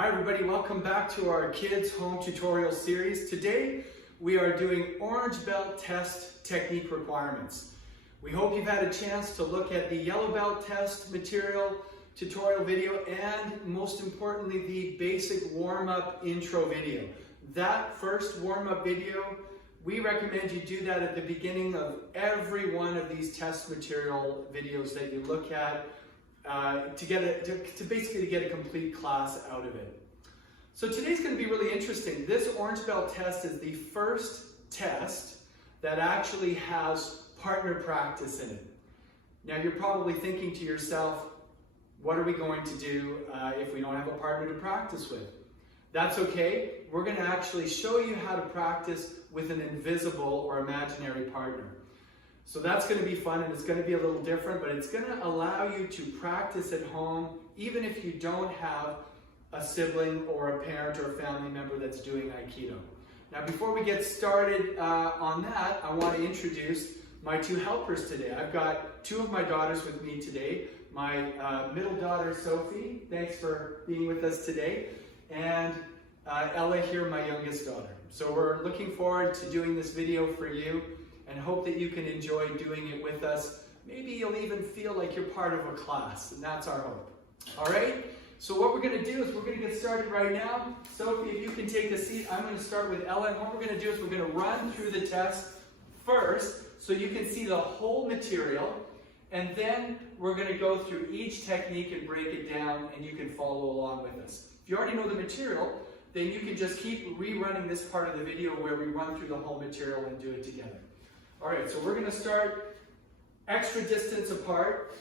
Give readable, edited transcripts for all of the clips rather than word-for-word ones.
Hi everybody, welcome back to our Kids Home Tutorial Series. Today we are doing Orange Belt Test Technique Requirements. We hope you've had a chance to look at the Yellow Belt Test material, tutorial video, and most importantly the basic warm-up intro video. That first warm-up video, we recommend you do that at the beginning of every one of these test material videos that you look at. To basically get a complete class out of it. So today's going to be really interesting. This Orange Belt test is the first test that actually has partner practice in it. Now you're probably thinking to yourself, what are we going to do if we don't have a partner to practice with? That's okay. We're going to actually show you how to practice with an invisible or imaginary partner. So that's going to be fun, and it's going to be a little different, but it's going to allow you to practice at home even if you don't have a sibling or a parent or a family member that's doing Aikido. Now before we get started on that, I want to introduce my two helpers today. I've got two of my daughters with me today. My middle daughter, Sophie, thanks for being with us today, and Ella here, my youngest daughter. So we're looking forward to doing this video for you, and hope that you can enjoy doing it with us. Maybe you'll even feel like you're part of a class, and that's our hope. All right? So what we're going to do is we're going to get started right now. Sophie, if you can take a seat, I'm going to start with Ella, and what we're going to do is we're going to run through the test first so you can see the whole material, and then we're going to go through each technique and break it down, and you can follow along with us. If you already know the material, then you can just keep rerunning this part of the video where we run through the whole material and do it together. All right, so we're going to start extra distance apart.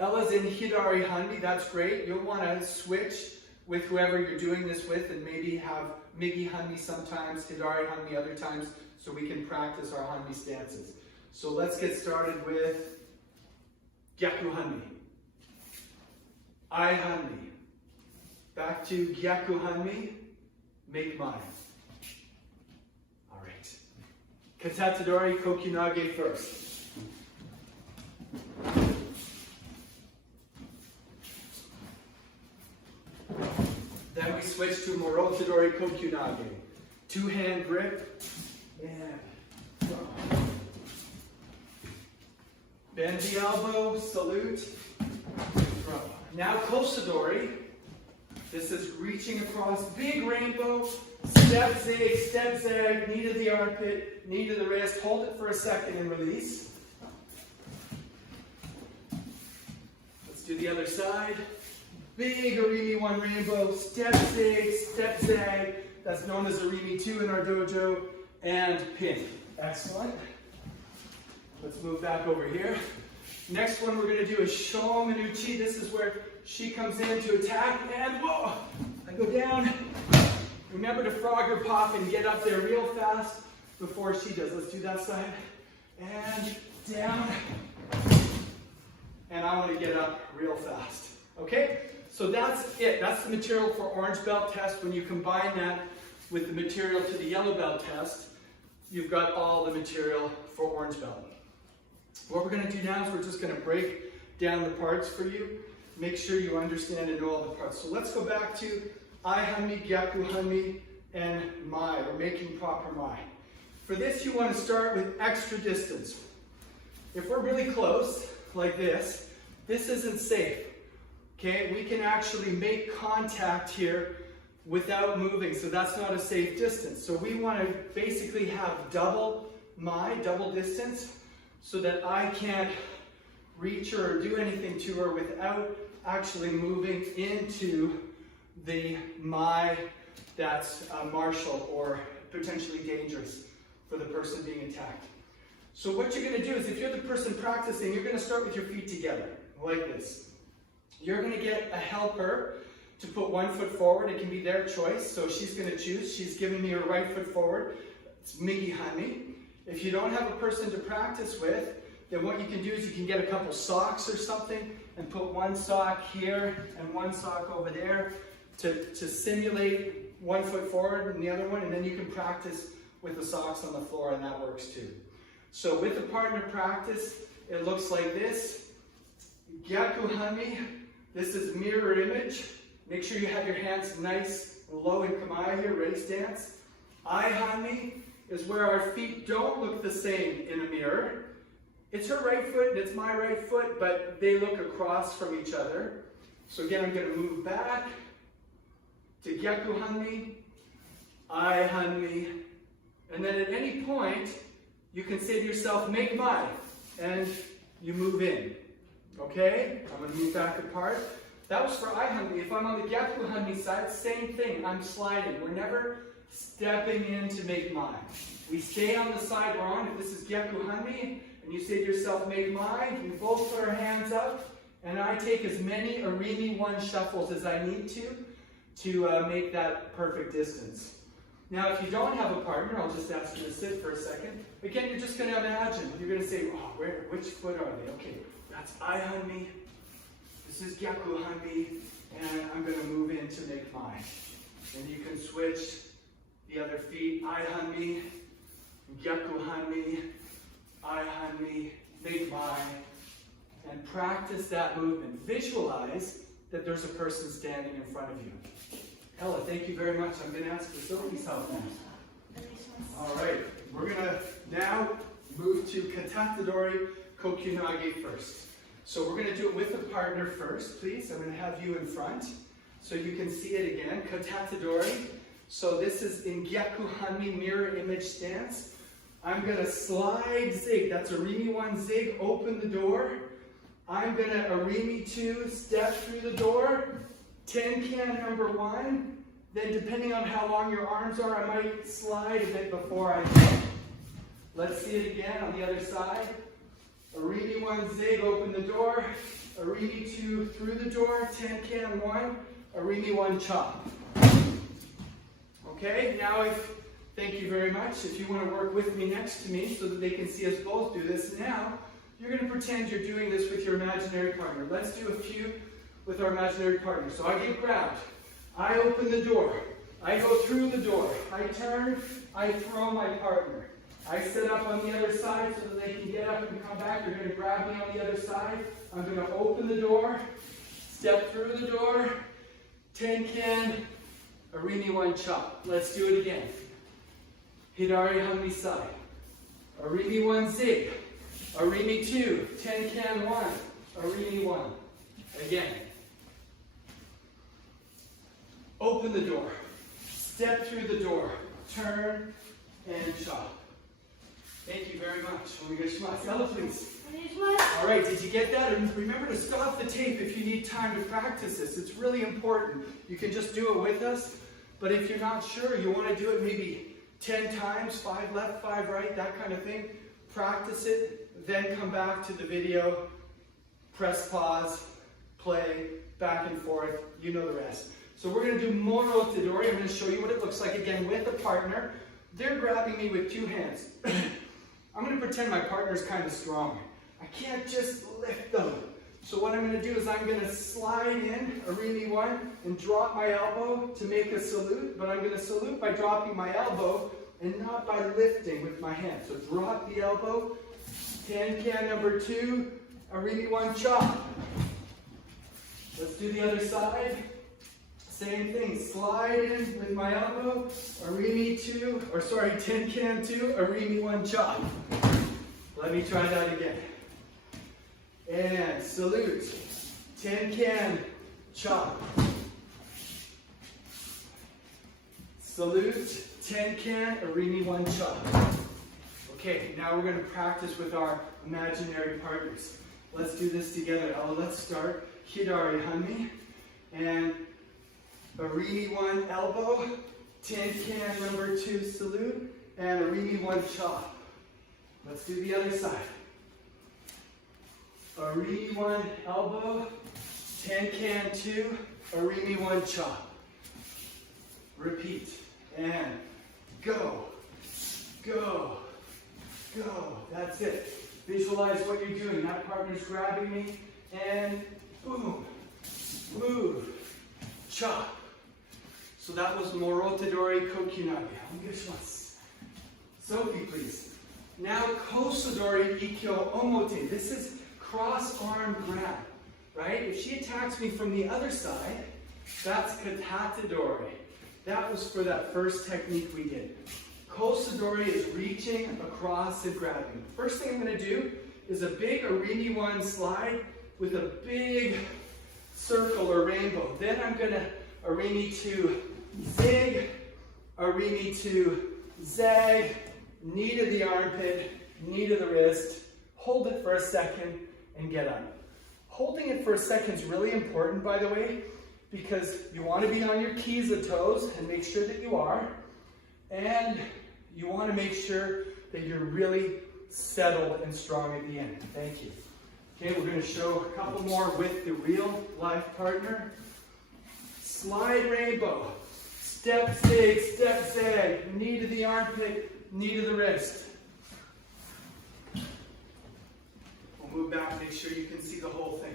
Ella's in Hidari Handi, that's great. You'll want to switch with whoever you're doing this with and maybe have Migi Handi sometimes, Hidari Handi other times, so we can practice our Handi stances. So let's get started with Gyaku Handi. I Handi. Back to Gyaku Handi, make mine. Katatadori Kokunage first. Then we switch to Moreau Kokunage. Two-hand grip and throw. Bend the elbow, salute, throw. Now Kosadori. This is reaching across, big rainbow, step zag, knee to the armpit, knee to the wrist. Hold it for a second and release. Let's do the other side. Big Arimi 1 rainbow, step zag. That's known as Arimi 2 in our dojo. And pin. Excellent. Let's move back over here. Next one we're going to do is Shomanuchi. This is where she comes in to attack, and whoa, I go down. Remember to frog or pop and get up there real fast before she does. Let's do that side. And down. And I want to get up real fast. Okay? So that's it. That's the material for Orange Belt test. When you combine that with the material to the Yellow Belt test, you've got all the material for Orange Belt. What we're going to do now is we're just going to break down the parts for you. Make sure you understand and know all the parts. So let's go back to I Handi, Gyaku Handi, and Mai, or making proper Mai. For this, you want to start with extra distance. If we're really close, like this isn't safe. Okay, we can actually make contact here without moving, so that's not a safe distance. So we want to basically have double Mai, double distance, so that I can't reach her or do anything to her without actually moving into the Mai that's martial or potentially dangerous for the person being attacked. So what you're going to do is, if you're the person practicing, you're going to start with your feet together, like this. You're going to get a helper to put 1 foot forward. It can be their choice, so she's going to choose. She's giving me her right foot forward. It's Migi Handi. If you don't have a person to practice with, then what you can do is you can get a couple socks or something and put one sock here and one sock over there to simulate 1 foot forward and the other one, and then you can practice with the socks on the floor, and that works too. So with the partner practice, it looks like this. Gyaku Handi, this is mirror image. Make sure you have your hands nice and low in Kamae here, ready stance. Aihanmi is where our feet don't look the same in a mirror. It's her right foot and it's my right foot, but they look across from each other. So again, I'm going to move back to Gyaku Hanmi, Aihanmi, and then at any point, you can say to yourself, make mai, and you move in. Okay? I'm going to move back apart. That was for Aihanmi. If I'm on the Gyaku Hanmi side, same thing. I'm sliding. We're never stepping in to make mai. We stay on the side we're on. If this is Gyaku Hanmi, and you say to yourself, make mai, we both put our hands up, and I take as many Arimi 1 shuffles as I need to make that perfect distance. Now, if you don't have a partner, I'll just ask you to sit for a second. Again, you're just going to imagine. You're going to say, oh, which foot are they? Okay, that's Aihanmi. This is Gyaku Hanmi, and I'm going to move in to make mai. And you can switch the other feet. Aihanmi, Gyaku Hanmi, Aihanmi, make mai, and practice that movement. Visualize that there's a person standing in front of you. Ella, thank you very much. I'm going to ask for Sophie's help now. All right, we're going to now move to Katatadori Kokyunage first. So we're going to do it with a partner first, please. I'm going to have you in front so you can see it again. Katatadori. So this is in Gyaku Hanmi mirror image stance. I'm going to slide zig. That's Arimi 1 zig. Open the door. I'm going to Arimi 2 step through the door. Tenkan number 1. Then depending on how long your arms are, I might slide a bit before I go. Let's see it again on the other side. Arimi 1 zig, open the door. Arimi 2 through the door. Tenkan 1. Arimi 1 chop. Okay, now thank you very much. If you want to work with me next to me so that they can see us both do this, now you're going to pretend you're doing this with your imaginary partner. Let's do a few with our imaginary partner. So I get grabbed. I open the door. I go through the door. I turn. I throw my partner. I sit up on the other side so that they can get up and come back. They're going to grab me on the other side. I'm going to open the door. Step through the door. Tenkan. Arimi 1 chop. Let's do it again. Hidari Hanmi side. Arimi 1 zig. Arimi 2. Tenkan 1. Arimi 1. Again. Open the door. Step through the door. Turn and chop. Thank you very much. Onegaishimasu. Ella, please. All right, did you get that? And remember to stop the tape if you need time to practice this. It's really important. You can just do it with us. But if you're not sure, you want to do it maybe 10 times, 5 left, 5 right, that kind of thing. Practice it, then come back to the video, press pause, play, back and forth. You know the rest. So we're going to do Moreau Sensei. I'm going to show you what it looks like again with a partner. They're grabbing me with 2 hands. I'm going to pretend my partner's kind of strong. I can't just lift them. So what I'm going to do is I'm going to slide in Arimi 1 and drop my elbow to make a salute. But I'm going to salute by dropping my elbow and not by lifting with my hand. So drop the elbow. Tenkan number 2. Arimi 1 chop. Let's do the other side. Same thing, slide in with my elbow, Arimi 2, or sorry, Tenkan 2, Arimi 1 chop. Let me try that again. And salute, Tenkan chop. Salute, Tenkan, Arimi 1 chop. Okay, now we're going to practice with our imaginary partners. Let's do this together. Let's start Hidari Hanmi and Arimi 1 elbow, Tenkan number 2 salute, and Arimi 1 chop. Let's do the other side. Arimi 1 elbow, Tenkan 2, Arimi 1 chop. Repeat. And go, go, go. That's it. Visualize what you're doing. That partner's grabbing me, and boom, move, chop. So that was Moreau Sensei Kokyunage. Sophie, please. Now Kosadori Ikkyo Omote. This is cross arm grab, right? If she attacks me from the other side, That's katatadori. That was for that first technique we did. Kosadori is reaching across and grabbing. First thing I'm going to do is a big Arimi 1 slide with a big circle or rainbow. Then I'm going to Arimi 2 zig, Arimi 2 zag, knee to the armpit, knee to the wrist, hold it for a second, and get up. Holding it for a second is really important, by the way, because you want to be on your keys and toes and make sure that you are. And you want to make sure that you're really settled and strong at the end. Thank you. Okay, we're going to show a couple more with the real life partner. Slide rainbow. Step zag, knee to the armpit, knee to the wrist. We'll move back, make sure you can see the whole thing.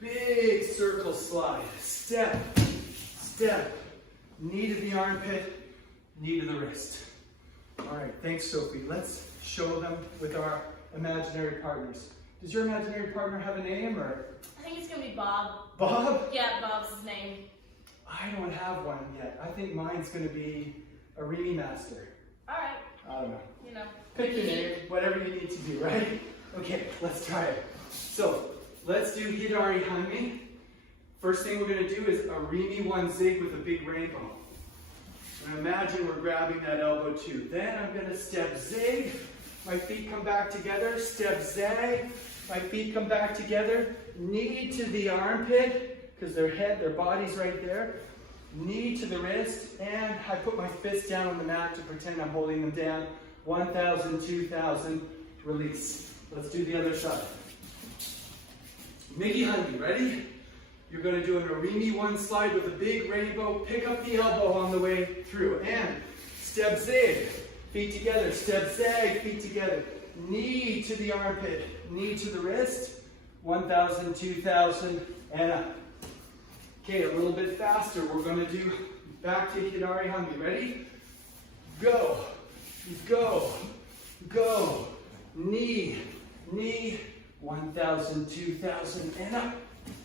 Big circle slide. Step, knee to the armpit, knee to the wrist. All right, thanks, Sophie. Let's show them with our imaginary partners. Does your imaginary partner have a name, or? I think it's going to be Bob. Bob? Yeah, Bob's his name. I don't have one yet. I think mine's going to be Arimi Master. All right. I don't know. You know. Pick your name, whatever you need to do, right? Okay, let's try it. So, let's do Hidari Hanmi. First thing we're going to do is Arimi 1 zig with a big rainbow. And imagine we're grabbing that elbow too. Then I'm going to step zig. My feet come back together. Step zag. My feet come back together. Knee to the armpit, because their body's right there. Knee to the wrist. And I put my fist down on the mat to pretend I'm holding them down. 1,000, 2,000. Release. Let's do the other side. Migi Hangi, ready? You're going to do an Arimi 1 slide with a big rainbow. Pick up the elbow on the way through. And step zig. Feet together. Step zag. Feet together. Knee to the armpit. Knee to the wrist. 1,000, 2,000, and up. Okay, a little bit faster. We're going to do back to Hidari Hanmi. Ready? Go. Go. Go. Knee. Knee. 1,000, 2,000, and up.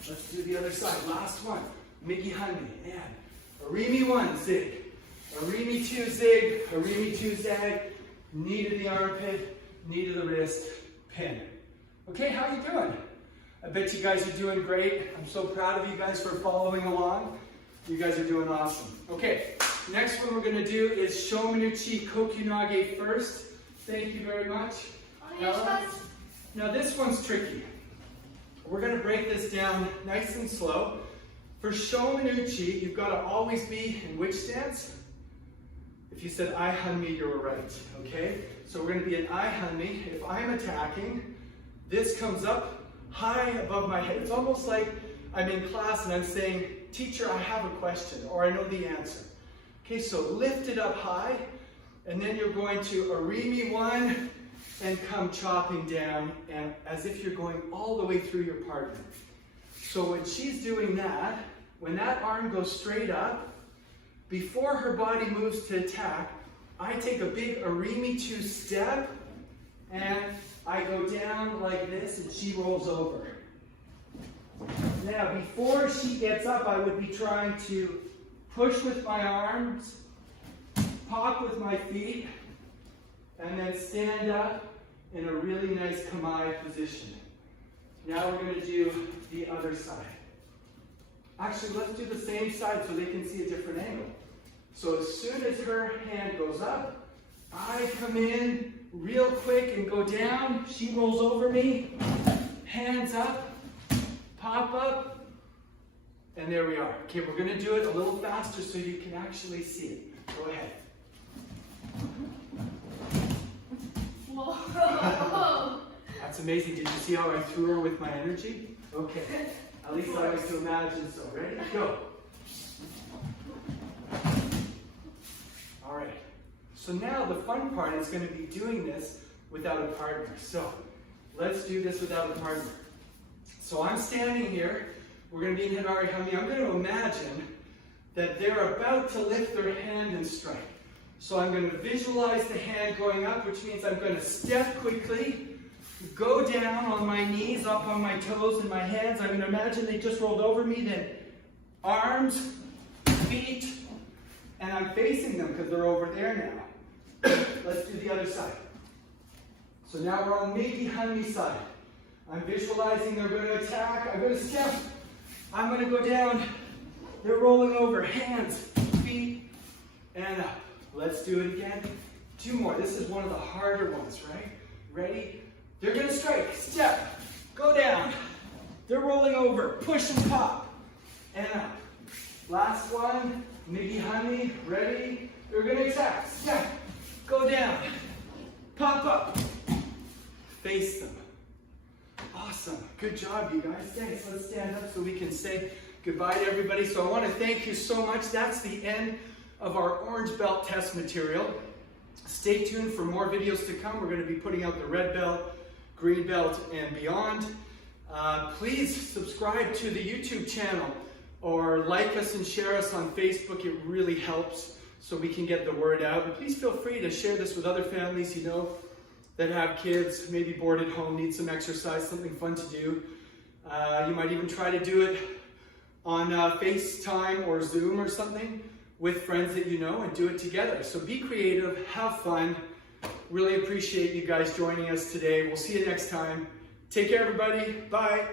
Let's do the other side. Last one. Migi Hanmi. And Arimi 1 zig. Arimi 2 zig. Arimi 2 zag. Knee to the armpit. Knee to the wrist. Pin. Okay, how you doing? I bet you guys are doing great. I'm so proud of you guys for following along. You guys are doing awesome. Okay, next one we're going to do is Shomanuchi Kokunage first. Thank you very much. Now this one's tricky. We're going to break this down nice and slow. For Shomanuchi, you've got to always be in which stance? If you said I Hanmi, you were right. Okay? So we're going to be in I Hanmi. If I'm attacking, this comes up high above my head. It's almost like I'm in class and I'm saying, teacher, I have a question, or I know the answer. Okay, so lift it up high, and then you're going to Arimi 1 and come chopping down, and as if you're going all the way through your partner. So when she's doing that, when that arm goes straight up, before her body moves to attack, I take a big Arimi 2 step, and I go down like this, and she rolls over. Now, before she gets up, I would be trying to push with my arms, pop with my feet, and then stand up in a really nice kamae position. Now we're going to do the other side. Actually, let's do the same side so they can see a different angle. So as soon as her hand goes up, I come in real quick and go down. She rolls over me, hands up, pop up, and there we are. Okay, we're going to do it a little faster so you can actually see it. Go ahead. Whoa! That's amazing. Did you see how I threw her with my energy? Okay. At least I like to imagine so. Ready? Go. All right. So now the fun part is going to be doing this without a partner. So let's do this without a partner. So I'm standing here. We're going to be in Hidari Hanmi. I'm going to imagine that they're about to lift their hand and strike. So I'm going to visualize the hand going up, which means I'm going to step quickly, go down on my knees, up on my toes and my hands. I'm going to imagine they just rolled over me, then arms, feet, and I'm facing them because they're over there now. Let's do the other side. So now we're on Megi Hanmi side. I'm visualizing they're going to attack. I'm going to step. I'm going to go down. They're rolling over. Hands, feet, and up. Let's do it again. 2 more. This is one of the harder ones, right? Ready? They're going to strike. Step. Go down. They're rolling over. Push and pop. And up. Last one. Megi Hanmi. Ready? They're going to attack. Step. Go down. Pop up. Face them. Awesome. Good job, you guys. Thanks. Let's stand up so we can say goodbye to everybody. So I want to thank you so much. That's the end of our orange belt test material. Stay tuned for more videos to come. We're going to be putting out the red belt, green belt, and beyond. Please subscribe to the YouTube channel or like us and share us on Facebook. It really helps so we can get the word out. And please feel free to share this with other families you know that have kids, maybe bored at home, need some exercise, something fun to do. You might even try to do it on FaceTime or Zoom or something with friends that you know and do it together. So be creative, have fun. Really appreciate you guys joining us today. We'll see you next time. Take care, everybody. Bye.